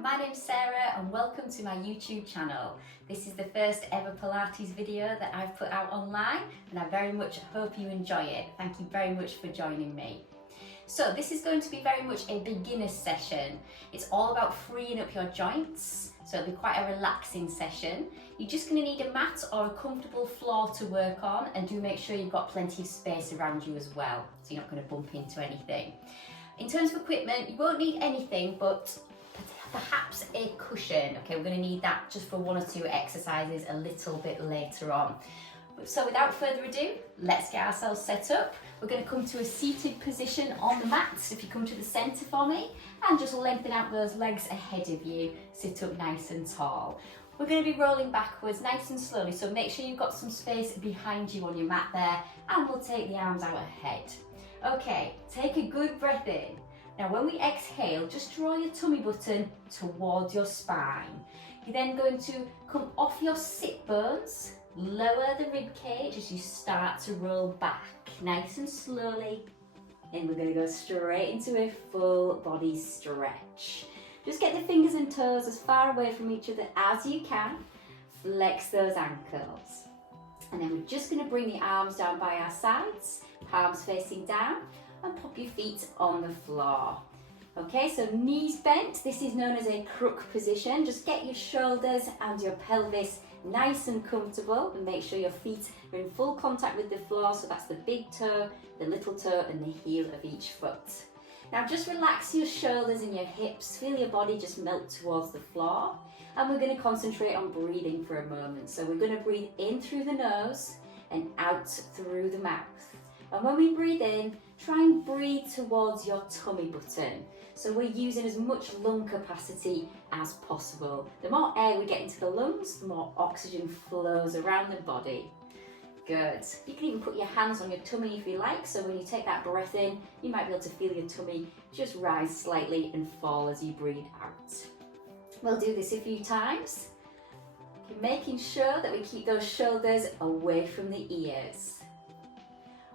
my name's Sarah and welcome to my YouTube channel. This is the first ever Pilates video that I've put out online and I very much hope you enjoy it. Thank you very much for joining me. So this is going to be very much a beginner's session. It's all about freeing up your joints, so it'll be quite a relaxing session. You're just going to need a mat or a comfortable floor to work on, and do make sure you've got plenty of space around you as well, so you're not going to bump into anything. In terms of equipment, you won't need anything but perhaps a cushion. Okay, we're going to need that just for one or two exercises a little bit later on. So without further ado, let's get ourselves set up. We're going to come to a seated position on the mat. So if you come to the centre for me and just lengthen out those legs ahead of you, sit up nice and tall. We're going to be rolling backwards nice and slowly, so make sure you've got some space behind you on your mat there, and we'll take the arms out ahead. Okay, take a good breath in. Now when we exhale, just draw your tummy button towards your spine. You're then going to come off your sit bones, lower the rib cage as you start to roll back, nice and slowly. Then we're going to go straight into a full body stretch. Just get the fingers and toes as far away from each other as you can. Flex those ankles. And then we're just going to bring the arms down by our sides, palms facing down, and pop your feet on the floor. Okay, so knees bent. This is known as a crook position. Just get your shoulders and your pelvis nice and comfortable, and make sure your feet are in full contact with the floor. So that's the big toe, the little toe, and the heel of each foot. Now just relax your shoulders and your hips. Feel your body just melt towards the floor. And we're going to concentrate on breathing for a moment. So we're going to breathe in through the nose and out through the mouth. And when we breathe in, try and breathe towards your tummy button. So we're using as much lung capacity as possible. The more air we get into the lungs, the more oxygen flows around the body. Good. You can even put your hands on your tummy if you like, so when you take that breath in, you might be able to feel your tummy just rise slightly and fall as you breathe out. We'll do this a few times. Making sure that we keep those shoulders away from the ears.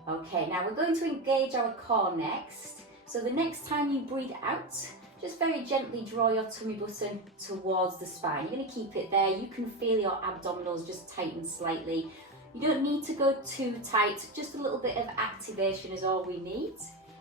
Okay, now we're going to engage our core next. So the next time you breathe out, just very gently draw your tummy button towards the spine. You're going to keep it there. You can feel your abdominals just tighten slightly. You don't need to go too tight, just a little bit of activation is all we need.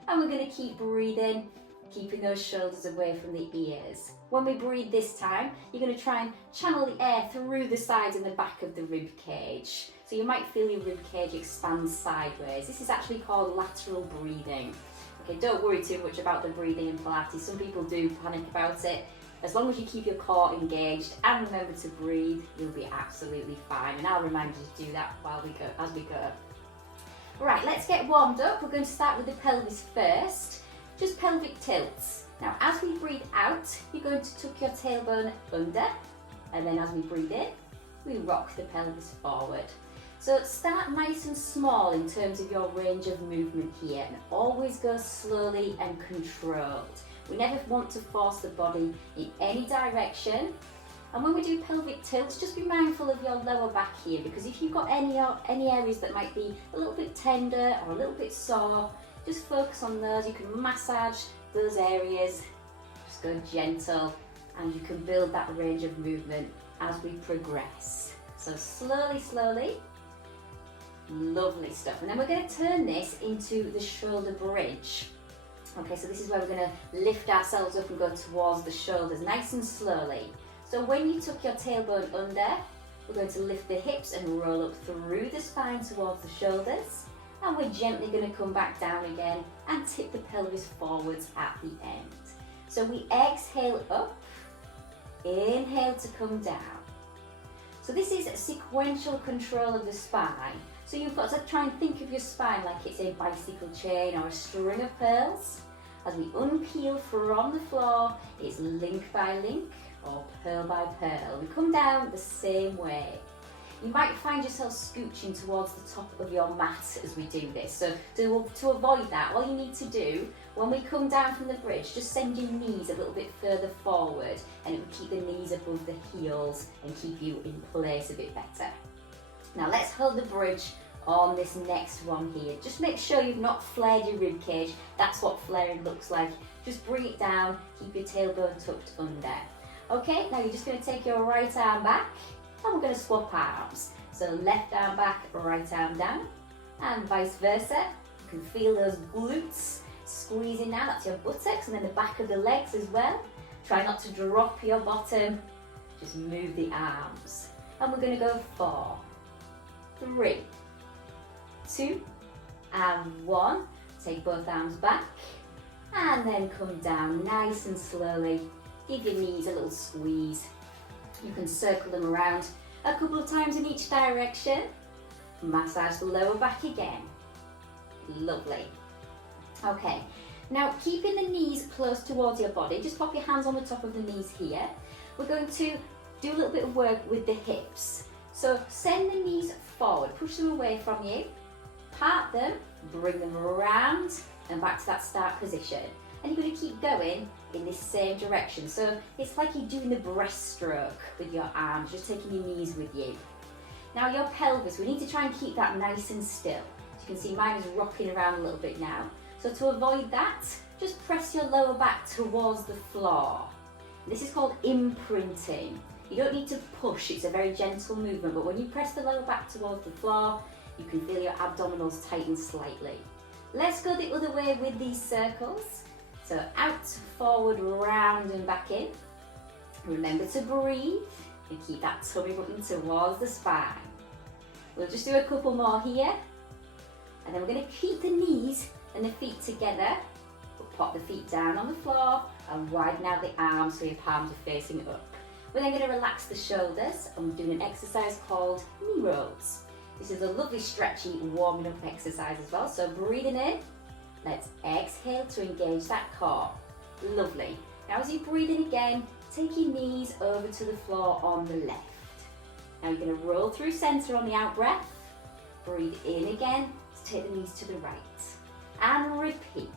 And we're going to keep breathing, keeping those shoulders away from the ears. When we breathe this time, you're going to try and channel the air through the sides and the back of the rib cage. So you might feel your rib cage expand sideways. This is actually called lateral breathing. Okay, don't worry too much about the breathing in Pilates. Some people do panic about it. As long as you keep your core engaged and remember to breathe, you'll be absolutely fine. And I'll remind you to do that as we go. Right, let's get warmed up. We're going to start with the pelvis first. Just pelvic tilts. Now, as we breathe out, you're going to tuck your tailbone under, and then as we breathe in, we rock the pelvis forward. So start nice and small in terms of your range of movement here, and always go slowly and controlled. We never want to force the body in any direction. And when we do pelvic tilts, just be mindful of your lower back here, because if you've got any areas that might be a little bit tender or a little bit sore, just focus on those. You can massage those areas, just go gentle, and you can build that range of movement as we progress. So slowly, slowly. Lovely stuff. And then we're going to turn this into the shoulder bridge. Okay, so this is where we're going to lift ourselves up and go towards the shoulders nice and slowly. So when you tuck your tailbone under, we're going to lift the hips and roll up through the spine towards the shoulders. And we're gently going to come back down again and tip the pelvis forwards at the end. So we exhale up, inhale to come down. So this is sequential control of the spine. So you've got to try and think of your spine like it's a bicycle chain or a string of pearls. As we unpeel from the floor, it's link by link or pearl by pearl. We come down the same way. You might find yourself scooching towards the top of your mat as we do this. So to avoid that, all you need to do, when we come down from the bridge, just send your knees a little bit further forward, and it will keep the knees above the heels and keep you in place a bit better. Now let's hold the bridge on this next one here. Just make sure you've not flared your rib cage. That's what flaring looks like. Just bring it down, keep your tailbone tucked under. Okay, now you're just going to take your right arm back and we're going to swap arms. So left arm back, right arm down, and vice versa. You can feel those glutes squeezing now, that's your buttocks, and then the back of the legs as well. Try not to drop your bottom, just move the arms. And we're going to go 4, 3, 2, and 1. Take both arms back, and then come down nice and slowly. Give your knees a little squeeze. You can circle them around a couple of times in each direction. Massage the lower back again. Lovely. Okay, now keeping the knees close towards your body, just pop your hands on the top of the knees here. We're going to do a little bit of work with the hips. So send the knees forward, push them away from you, part them, bring them around and back to that start position. And you're going to keep going in this same direction. So it's like you're doing the breaststroke with your arms, just taking your knees with you. Now your pelvis, we need to try and keep that nice and still. As you can see, mine is rocking around a little bit now. So to avoid that, just press your lower back towards the floor. This is called imprinting. You don't need to push, it's a very gentle movement, but when you press the lower back towards the floor, you can feel your abdominals tighten slightly. Let's go the other way with these circles. So out, forward, round and back in. Remember to breathe and keep that tummy button towards the spine. We'll just do a couple more here. And then we're going to keep the knees and the feet together. We'll pop the feet down on the floor and widen out the arms so your palms are facing up. We're then going to relax the shoulders and we're doing an exercise called knee rolls. This is a lovely stretchy warming up exercise as well. So breathing in, let's exhale to engage that core. Lovely. Now as you breathe in again, take your knees over to the floor on the left. Now you're going to roll through center on the out breath. Breathe in again, take the knees to the right. And repeat.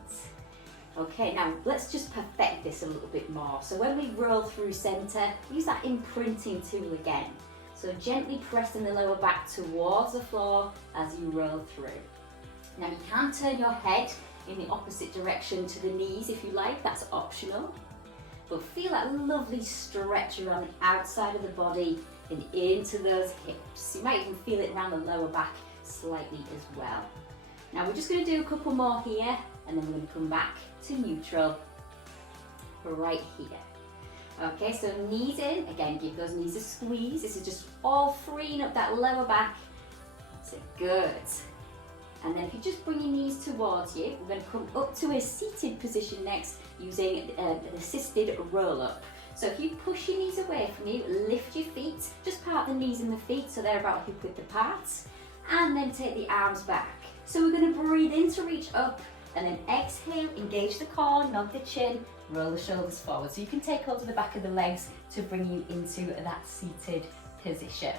Okay, now let's just perfect this a little bit more. So when we roll through center, use that imprinting tool again. So gently pressing the lower back towards the floor as you roll through. Now you can turn your head in the opposite direction to the knees if you like, that's optional. But feel that lovely stretch around the outside of the body and into those hips. You might even feel it around the lower back slightly as well. Now we're just going to do a couple more here and then we're going to come back to neutral right here. Okay, so knees in, again give those knees a squeeze. This is just all freeing up that lower back. That's it, good. And then if you just bring your knees towards you, we're going to come up to a seated position next using an assisted roll up. So if you push your knees away from you, lift your feet, just part the knees and the feet so they're about hip width apart, and then take the arms back. So we're going to breathe in to reach up and then exhale, engage the core, nod the chin, roll the shoulders forward. So you can take hold of the back of the legs to bring you into that seated position.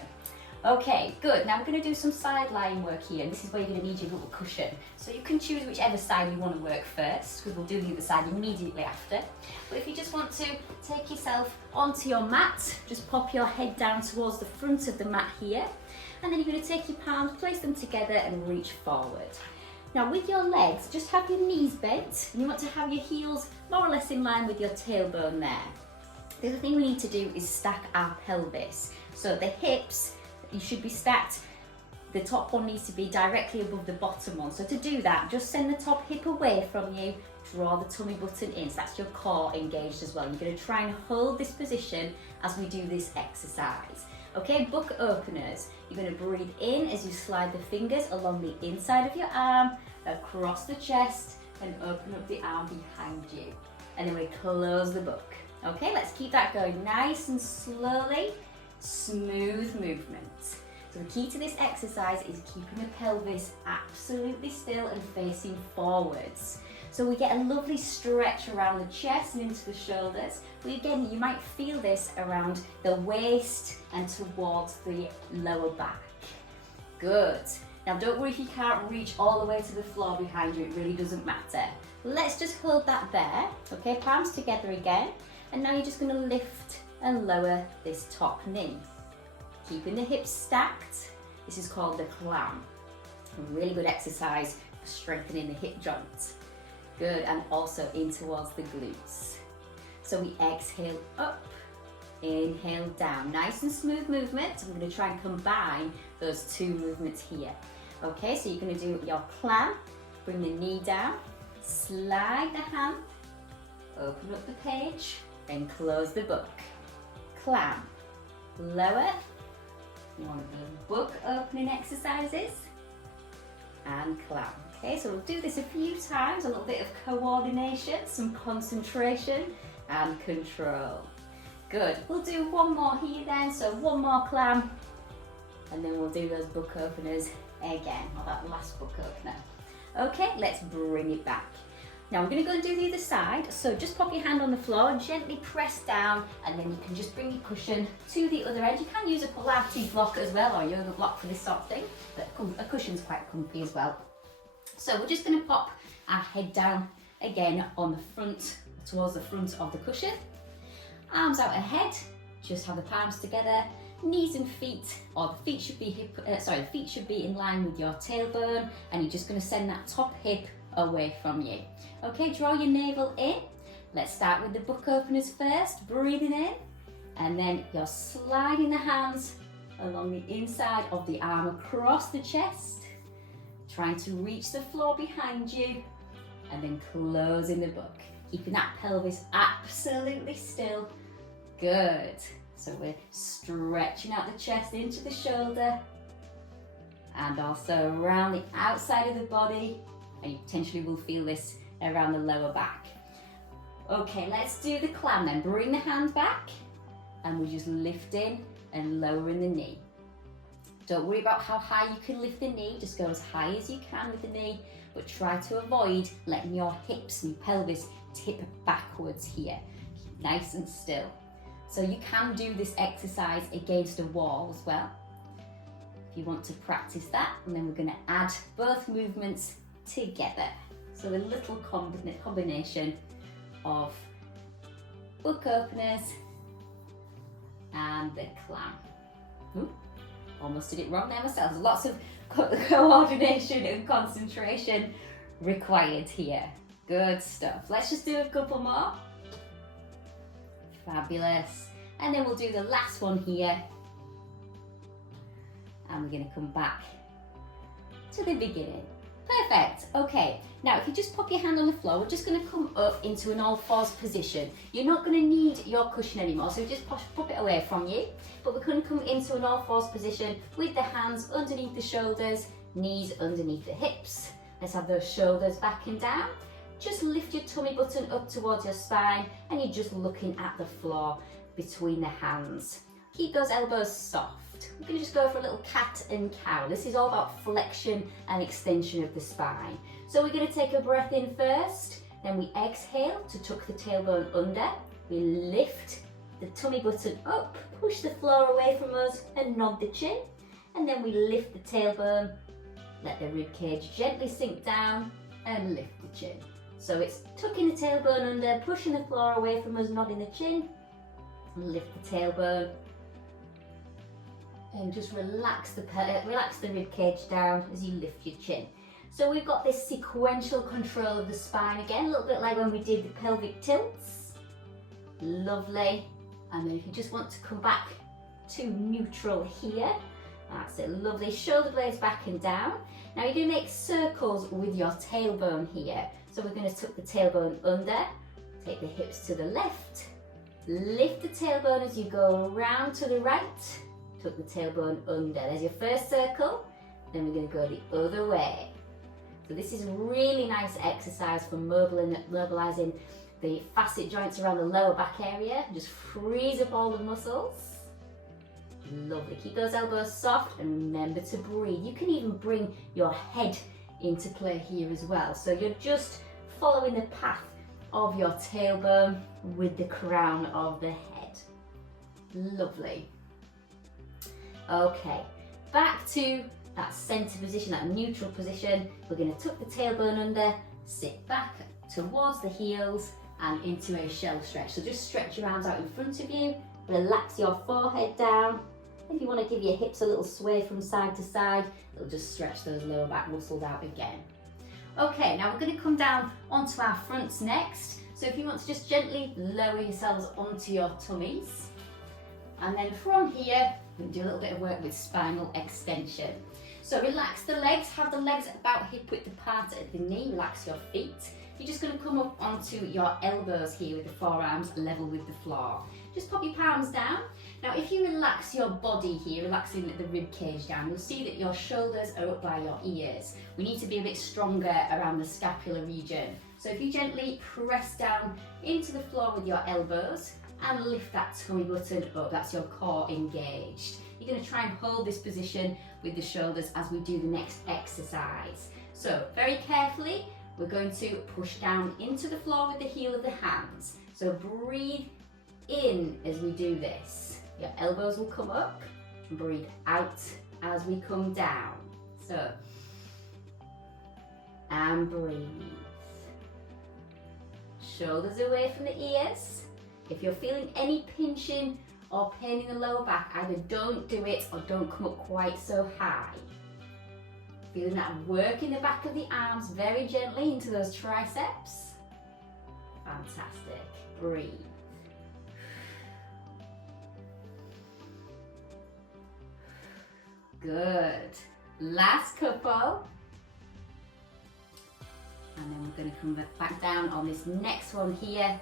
Okay, good. Now we're going to do some side lying work here, and this is where you're going to need your little cushion. So you can choose whichever side you want to work first, because we'll do the other side immediately after. But if you just want to take yourself onto your mat, just pop your head down towards the front of the mat here, and then you're going to take your palms, place them together and reach forward. Now with your legs, just have your knees bent, and you want to have your heels more or less in line with your tailbone there. The other thing we need to do is stack our pelvis. So the hips, you should be stacked, the top one needs to be directly above the bottom one. So to do that, just send the top hip away from you, draw the tummy button in, so that's your core engaged as well. You're going to try and hold this position as we do this exercise. Okay, book openers. You're going to breathe in as you slide the fingers along the inside of your arm, across the chest, and open up the arm behind you. And then we close the book. Okay, let's keep that going nice and slowly. Smooth movement. So the key to this exercise is keeping the pelvis absolutely still and facing forwards. So we get a lovely stretch around the chest and into the shoulders. But again, you might feel this around the waist and towards the lower back. Good. Now don't worry if you can't reach all the way to the floor behind you, it really doesn't matter. Let's just hold that there. Okay, palms together again. And now you're just going to lift and lower this top knee. Keeping the hips stacked. This is called the Clam. A really good exercise for strengthening the hip joints. Good, and also in towards the glutes. So we exhale up Inhale down, nice and smooth movement. I'm going to try and combine those two movements here. Okay, so you're going to do your clam, bring the knee down, slide the hand, open up the page, then close the book. Clam, lower, one of the book opening exercises, and clam. Okay, so we'll do this a few times, a little bit of coordination, some concentration and control. Good, we'll do one more here then, so one more clam, and then we'll do those book openers again, or that last book opener. Okay, let's bring it back. Now we're going to go and do the other side, so just pop your hand on the floor, gently press down, and then you can just bring your cushion to the other end. You can use a Pilates block as well, or yoga block for this sort of thing, but a cushion's quite comfy as well. So we're just going to pop our head down again on the front, towards the front of the cushion. Arms out ahead, just have the palms together, knees and feet, or the feet should be the feet should be in line with your tailbone, and you're just going to send that top hip away from you. Okay, draw your navel in. Let's start with the book openers first, breathing in, and then you're sliding the hands along the inside of the arm across the chest, trying to reach the floor behind you, and then closing the book. Keeping that pelvis absolutely still. Good. So we're stretching out the chest into the shoulder and also around the outside of the body, and you potentially will feel this around the lower back. Okay, let's do the clam then. Bring the hand back and we're just lifting and lowering the knee. Don't worry about how high you can lift the knee, just go as high as you can with the knee, but try to avoid letting your hips and pelvis tip backwards here. Keep nice and still. So you can do this exercise against a wall as well, if you want to practice that, and then we're going to add both movements together. So a little combination of book openers and the clam. Ooh, almost did it wrong there myself. There's lots of coordination and concentration required here. Good stuff. Let's just do a couple more. Fabulous. And then we'll do the last one here. And we're going to come back to the beginning. Perfect. Okay. Now, if you just pop your hand on the floor, we're just going to come up into an all-fours position. You're not going to need your cushion anymore, so just pop it away from you. But we're going to come into an all-fours position with the hands underneath the shoulders, knees underneath the hips. Let's have those shoulders back and down. Just lift your tummy button up towards your spine, and you're just looking at the floor between the hands. Keep those elbows soft. We're going to just go for a little cat and cow. This is all about flexion and extension of the spine. So we're going to take a breath in first, then we exhale to tuck the tailbone under. We lift the tummy button up, push the floor away from us and nod the chin. And then we lift the tailbone, let the rib cage gently sink down and lift the chin. So it's tucking the tailbone under, pushing the floor away from us, nodding the chin, and lift the tailbone. And just relax the rib cage down as you lift your chin. So we've got this sequential control of the spine again, a little bit like when we did the pelvic tilts. Lovely. And then if you just want to come back to neutral here, that's it, lovely. Shoulder blades back and down. Now you're going to make circles with your tailbone here. So we're going to tuck the tailbone under, take the hips to the left, lift the tailbone as you go around to the right, tuck the tailbone under. There's your first circle, then we're going to go the other way. So this is a really nice exercise for mobilizing the facet joints around the lower back area. Just frees up all the muscles. Lovely. Keep those elbows soft and remember to breathe. You can even bring your head into play here as well. So you're just following the path of your tailbone with the crown of the head. Lovely. Okay, back to that center position, that neutral position. We're going to tuck the tailbone under, sit back towards the heels and into a shell stretch. So just stretch your arms out in front of you, relax your forehead down. If you want to give your hips a little sway from side to side, it'll just stretch those lower back muscles out again. Okay, now we're going to come down onto our fronts next. So if you want to just gently lower yourselves onto your tummies. And then from here, we can do a little bit of work with spinal extension. So relax the legs, have the legs about hip width apart at the knee, relax your feet. You're just going to come up onto your elbows here with the forearms level with the floor. Just pop your palms down. Now if you relax your body here, relaxing the rib cage down, you'll see that your shoulders are up by your ears. We need to be a bit stronger around the scapular region. So if you gently press down into the floor with your elbows and lift that tummy button up, that's your core engaged. You're going to try and hold this position with the shoulders as we do the next exercise. So very carefully, we're going to push down into the floor with the heel of the hands. So breathe in as we do this. Your elbows will come up, and breathe out as we come down. So, and breathe. Shoulders away from the ears. If you're feeling any pinching or pain in the lower back, either don't do it or don't come up quite so high. Feeling that work in the back of the arms very gently into those triceps. Fantastic. Breathe. Good. Last couple. And then we're going to come back down on this next one here.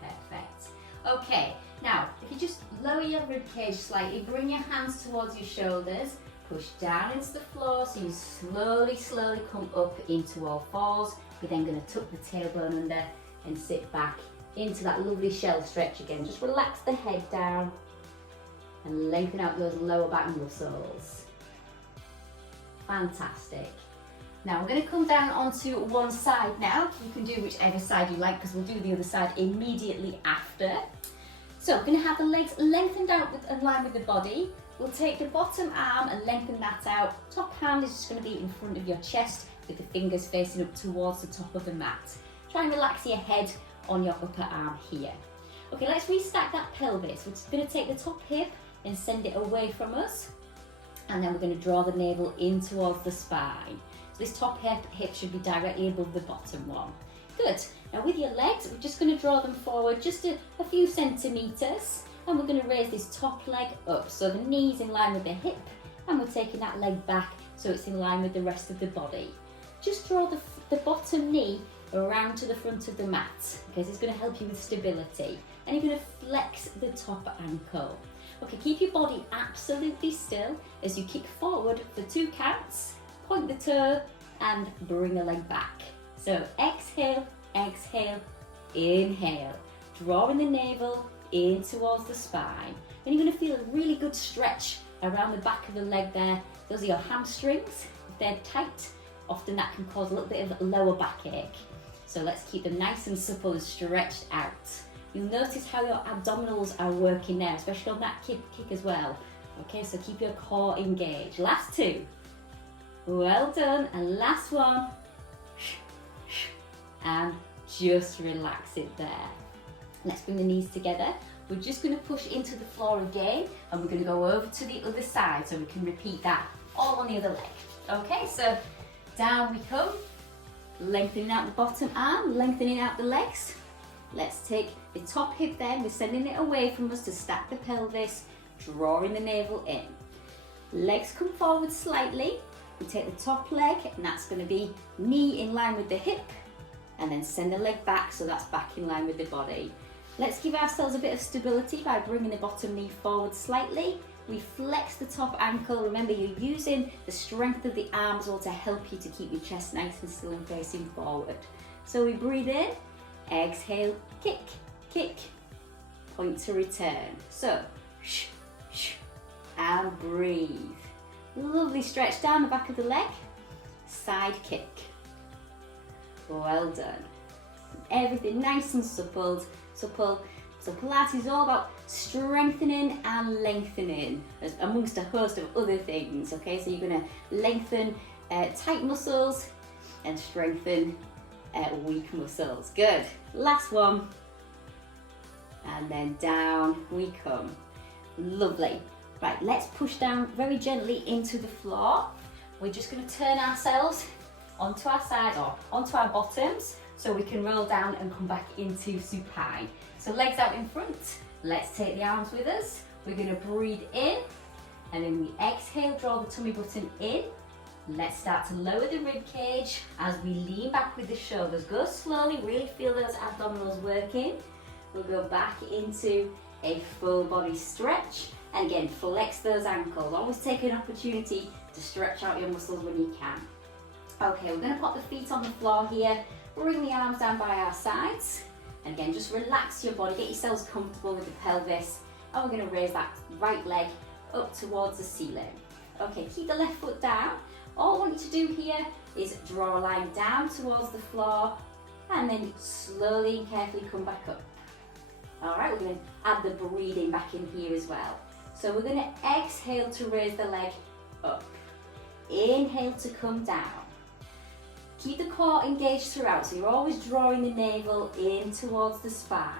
Perfect. Okay, now if you just lower your rib cage slightly, bring your hands towards your shoulders, push down into the floor so you slowly come up into all fours. We're then going to tuck the tailbone under and sit back into that lovely shell stretch again. Just relax the head down and lengthen out those lower back muscles. Fantastic. Now we're going to come down onto one side now. You can do whichever side you like because we'll do the other side immediately after. So we're going to have the legs lengthened out in line with the body. We'll take the bottom arm and lengthen that out. Top hand is just going to be in front of your chest with the fingers facing up towards the top of the mat. Try and relax your head on your upper arm here. Okay, let's restack that pelvis. We're just going to take the top hip and send it away from us. And then we're going to draw the navel in towards the spine. So this top hip should be directly above the bottom one. Good. Now with your legs, we're just going to draw them forward just a few centimetres. And we're going to raise this top leg up. So the knee's in line with the hip. And we're taking that leg back so it's in line with the rest of the body. Just draw the bottom knee around to the front of the mat. Okay, so it's going to help you with stability. And you're going to flex the top ankle. Okay, keep your body absolutely still as you kick forward for 2 counts. Point the toe and bring the leg back. So exhale, exhale, inhale. Drawing the navel in towards the spine. And you're going to feel a really good stretch around the back of the leg there. Those are your hamstrings. If they're tight, often that can cause a little bit of lower backache. So let's keep them nice and supple and stretched out. You'll notice how your abdominals are working there, especially on that kick as well. Okay, so keep your core engaged. Last 2. Well done. And last one. And just relax it there. Let's bring the knees together. We're just going to push into the floor again, and we're going to go over to the other side so we can repeat that all on the other leg. Okay, so down we come. Lengthening out the bottom arm, lengthening out the legs. Let's take the top hip then, we're sending it away from us to stack the pelvis, drawing the navel in. Legs come forward slightly. We take the top leg, and that's going to be knee in line with the hip, and then send the leg back so that's back in line with the body. Let's give ourselves a bit of stability by bringing the bottom knee forward slightly. We flex the top ankle. Remember, you're using the strength of the arms all to help you to keep your chest nice and still and facing forward. So we breathe in, exhale, kick, kick, point to return. So, and breathe. Lovely stretch down the back of the leg, side kick. Well done. Everything nice and supple. So Pilates is all about strengthening and lengthening, amongst a host of other things. Okay, so you're going to lengthen tight muscles and strengthen weak muscles. Good. Last one. And then down we come. Lovely. Right, let's push down very gently into the floor. We're just going to turn ourselves onto our sides or onto our bottoms so we can roll down and come back into supine. So legs out in front, Let's take the arms with us. We're going to breathe in, and then we exhale, draw the tummy button in. Let's start to lower the rib cage as we lean back with the shoulders. Go slowly, really feel those abdominals working. We'll go back into a full body stretch, and again, flex those ankles. Always take an opportunity to stretch out your muscles when you can. Okay, we're going to pop the feet on the floor here, bring the arms down by our sides, and again, just relax your body, get yourselves comfortable with the pelvis, and we're going to raise that right leg up towards the ceiling. Okay, keep the left foot down. All I want you to do here is draw a line down towards the floor, and then slowly and carefully come back up. All right, we're going to add the breathing back in here as well. So we're going to exhale to raise the leg up. Inhale to come down. Keep the core engaged throughout, so you're always drawing the navel in towards the spine.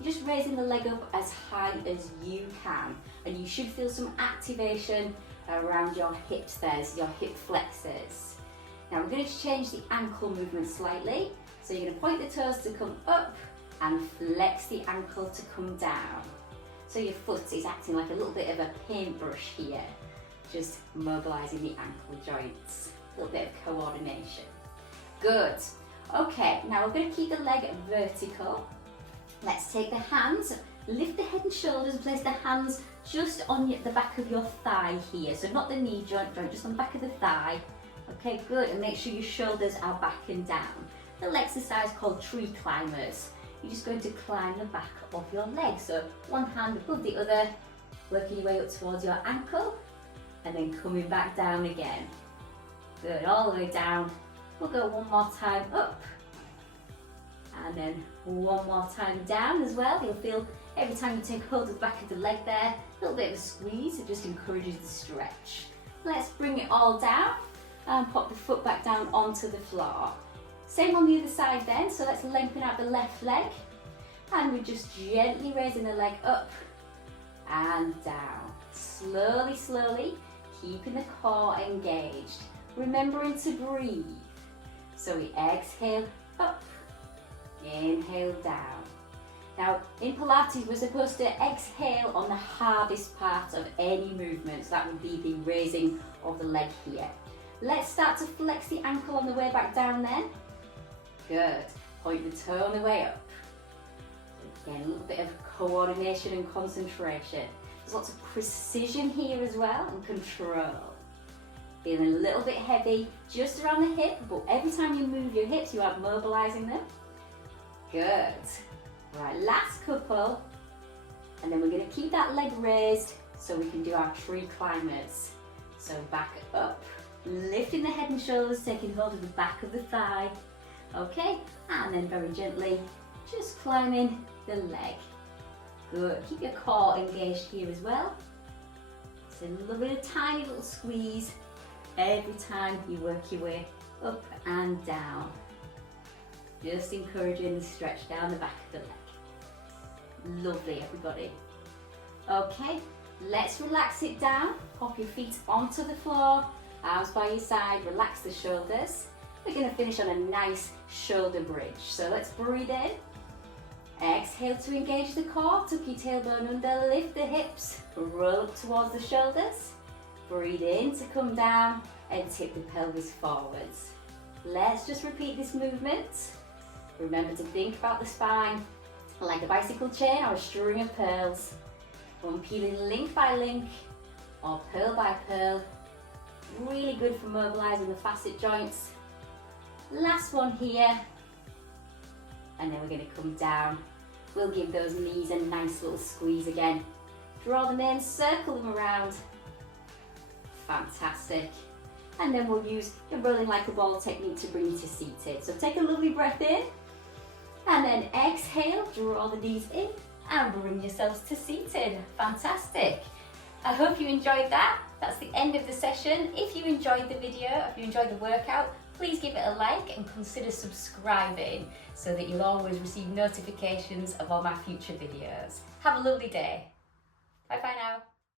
You're just raising the leg up as high as you can, and you should feel some activation around your hips there, so your hip flexors. Now we're going to change the ankle movement slightly. So you're going to point the toes to come up and flex the ankle to come down. So your foot is acting like a little bit of a paintbrush here, just mobilising the ankle joints. A little bit of coordination. Good. Okay, now we're going to keep the leg vertical. Let's take the hands, lift the head and shoulders, place the hands just on the back of your thigh here. So not the knee joint, just on the back of the thigh. Okay, good. And make sure your shoulders are back and down. A little exercise called tree climbers. You're just going to climb the back of your leg. So one hand above the other, working your way up towards your ankle, and then coming back down again. Good, all the way down. We'll go one more time up, and then one more time down as well. You'll feel every time you take hold of the back of the leg there, a little bit of a squeeze. It just encourages the stretch. Let's bring it all down and pop the foot back down onto the floor. Same on the other side then, so let's lengthen out the left leg, and we're just gently raising the leg up and down. Slowly, slowly, keeping the core engaged, remembering to breathe. So we exhale up, inhale down. Now in Pilates we're supposed to exhale on the hardest part of any movement, so that would be the raising of the leg here. Let's start to flex the ankle on the way back down then. Good. Point the toe on the way up. Again, a little bit of coordination and concentration. There's lots of precision here as well, and control. Feeling a little bit heavy just around the hip, but every time you move your hips, you are mobilising them. Good. Right, last couple. And then we're going to keep that leg raised so we can do our tree climbers. So back up, lifting the head and shoulders, taking hold of the back of the thigh. Okay, and then very gently, just climbing the leg. Good, keep your core engaged here as well. So a little bit of tiny little squeeze every time you work your way up and down. Just encouraging the stretch down the back of the leg. Lovely, everybody. Okay, let's relax it down. Pop your feet onto the floor, arms by your side, relax the shoulders. We're going to finish on a nice shoulder bridge. So let's breathe in. Exhale to engage the core, tuck your tailbone under, lift the hips, roll up towards the shoulders. Breathe in to come down and tip the pelvis forwards. Let's just repeat this movement. Remember to think about the spine like a bicycle chain or a string of pearls. Unpeeling link by link or pearl by pearl. Really good for mobilising the facet joints. Last one here. And then we're going to come down. We'll give those knees a nice little squeeze again. Draw them in, circle them around. Fantastic. And then we'll use the rolling like a ball technique to bring you to seated. So take a lovely breath in, and then exhale, draw the knees in, and bring yourselves to seated. Fantastic. I hope you enjoyed that. That's the end of the session. If you enjoyed the video, if you enjoyed the workout, please give it a like and consider subscribing so that you'll always receive notifications of all my future videos. Have a lovely day. Bye bye now.